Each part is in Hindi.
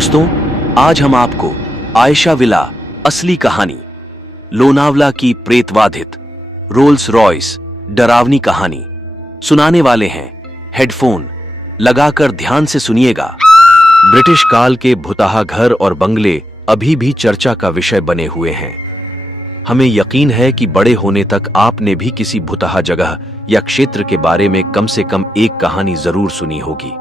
दोस्तों, आज हम आपको आयशा विला असली कहानी, लोनावला की प्रेतवाधित रोल्स रॉयस डरावनी कहानी सुनाने वाले हैं। हेडफोन लगाकर ध्यान से सुनिएगा। ब्रिटिश काल के भुतहा घर और बंगले अभी भी चर्चा का विषय बने हुए हैं। हमें यकीन है कि बड़े होने तक आपने भी किसी भुतहा जगह या क्षेत्र के बारे में कम से कम एक कहानी जरूर सुनी होगी।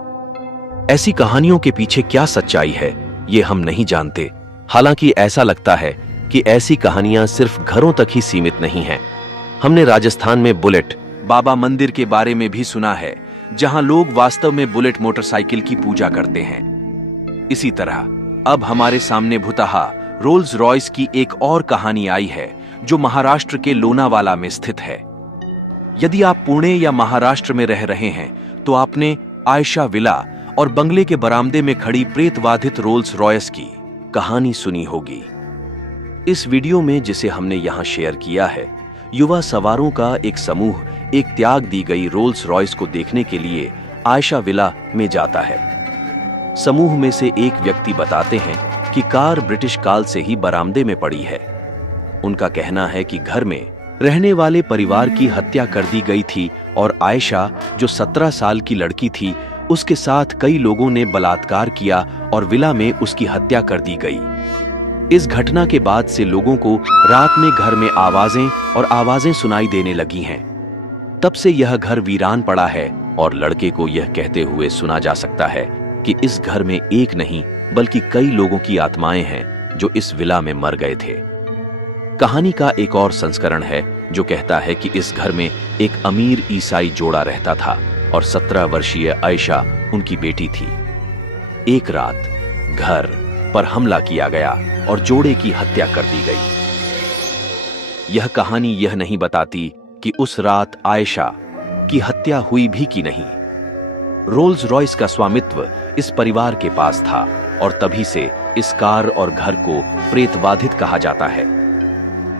ऐसी कहानियों के पीछे क्या सच्चाई है, ये हम नहीं जानते। हालांकि ऐसा लगता है कि ऐसी कहानियां सिर्फ घरों तक ही सीमित नहीं हैं। हमने राजस्थान में बुलेट बाबा मंदिर के बारे में भी सुना है, जहां लोग वास्तव में बुलेट मोटरसाइकिल की पूजा करते हैं। इसी तरह अब हमारे सामने भुतहा रोल्स रॉयस की एक और कहानी आई है, जो महाराष्ट्र के लोनावाला में स्थित है। यदि आप पुणे या महाराष्ट्र में रह रहे हैं तो आपने आयशा विला और बंगले के बरामदे में खड़ी प्रेतवाधित रोल्स रॉयस की कहानी सुनी होगी। इस वीडियो में, जिसे हमने यहां शेयर किया है, युवा सवारों का एक समूह एक त्याग दी गई रोल्स रॉयस को देखने के लिए आयशा विला में जाता है। समूह में से एक व्यक्ति बताते हैं कि कार ब्रिटिश काल से ही बरामदे में पड़ी है। उनका कहना है कि घर में रहने वाले परिवार की हत्या कर दी गई थी और आयशा, जो 17 साल की लड़की थी, उसके साथ कई लोगों ने बलात्कार किया और विला में उसकी हत्या कर दी गई। इस घटना के बाद से लोगों को रात में घर में आवाजें सुनाई देने लगी हैं। तब से यह घर वीरान पड़ा है और लड़के को यह कहते हुए सुना जा सकता है कि इस घर में एक नहीं बल्कि कई लोगों की आत्माएं हैं जो इस विला में मर गए थे। कहानी का एक और संस्करण है जो कहता है कि इस घर में एक अमीर ईसाई जोड़ा रहता था और 17 वर्षीय आयशा उनकी बेटी थी। एक रात घर पर हमला किया गया और जोड़े की हत्या कर दी गई। यह कहानी यह नहीं बताती कि उस रात आयशा की हत्या हुई भी कि नहीं। रोल्स रॉयस का स्वामित्व इस परिवार के पास था और तभी से इस कार और घर को प्रेतवाधित कहा जाता है।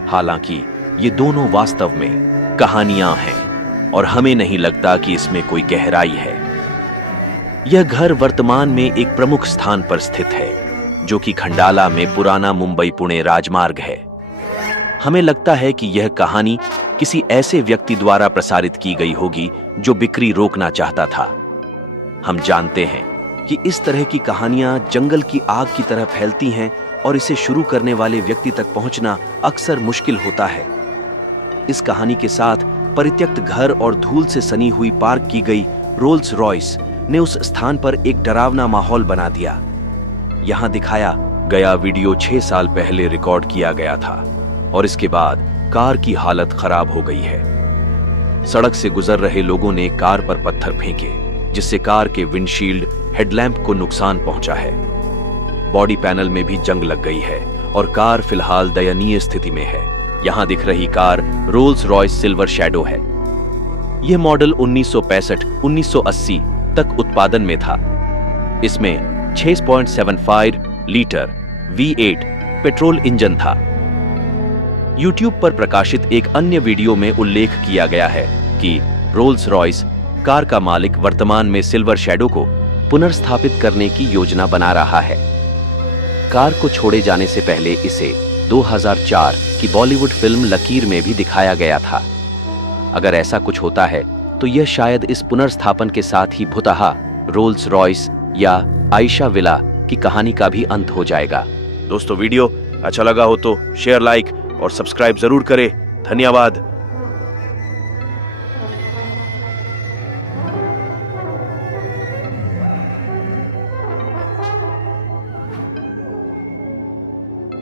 हालांकि ये दोनों वास्तव में कहानियां हैं और हमें नहीं लगता कि इसमें कोई गहराई है। यह घर वर्तमान में एक प्रमुख स्थान पर स्थित है, जो कि खंडाला में पुराना मुंबई पुणे राजमार्ग है। हमें लगता है कि यह कहानी किसी ऐसे व्यक्ति द्वारा प्रसारित की गई होगी जो बिक्री रोकना चाहता था। हम जानते हैं कि इस तरह की कहानियां जंगल की आग की तरह फैलती हैं और इसे शुरू करने वाले व्यक्ति तक पहुंचना अक्सर मुश्किल होता है। इस कहानी के साथ परित्यक्त घर और धूल से सनी हुई पार्क की गई रोल्स रॉयस ने उस स्थान पर एक डरावना माहौल बना दिया। यहां दिखाया गया वीडियो 6 साल पहले रिकॉर्ड किया गया था और इसके बाद कार की हालत खराब हो गई है। सड़क से गुजर रहे लोगों ने कार पर पत्थर फेंके, जिससे कार के विंडशील्ड हेडलैम्प को नुकसान पहुंचा है। बॉडी पैनल में भी जंग लग गई है और कार फिलहाल दयनीय स्थिति में है। यहां दिख रही car Rolls Royce silver shadow है। यह मॉडल 1965-1980 तक उत्पादन में था। इसमें 6.75 लीटर V8 पेट्रोल इंजन था। YouTube पर प्रकाशित एक अन्य वीडियो में उल्लेख किया गया है कि रोल्स रॉयस कार का मालिक वर्तमान में सिल्वर शैडो को पुनर्स्थापित करने की योजना बना रहा है। कार को छोड़े जाने से पहले इसे 2004 की बॉलीवुड फिल्म लकीर में भी दिखाया गया था। अगर ऐसा कुछ होता है तो यह शायद इस पुनर्स्थापन के साथ ही भुतहा रोल्स रॉयस या आयशा विला की कहानी का भी अंत हो जाएगा। दोस्तों, वीडियो अच्छा लगा हो तो शेयर, लाइक और सब्सक्राइब जरूर करें। धन्यवाद।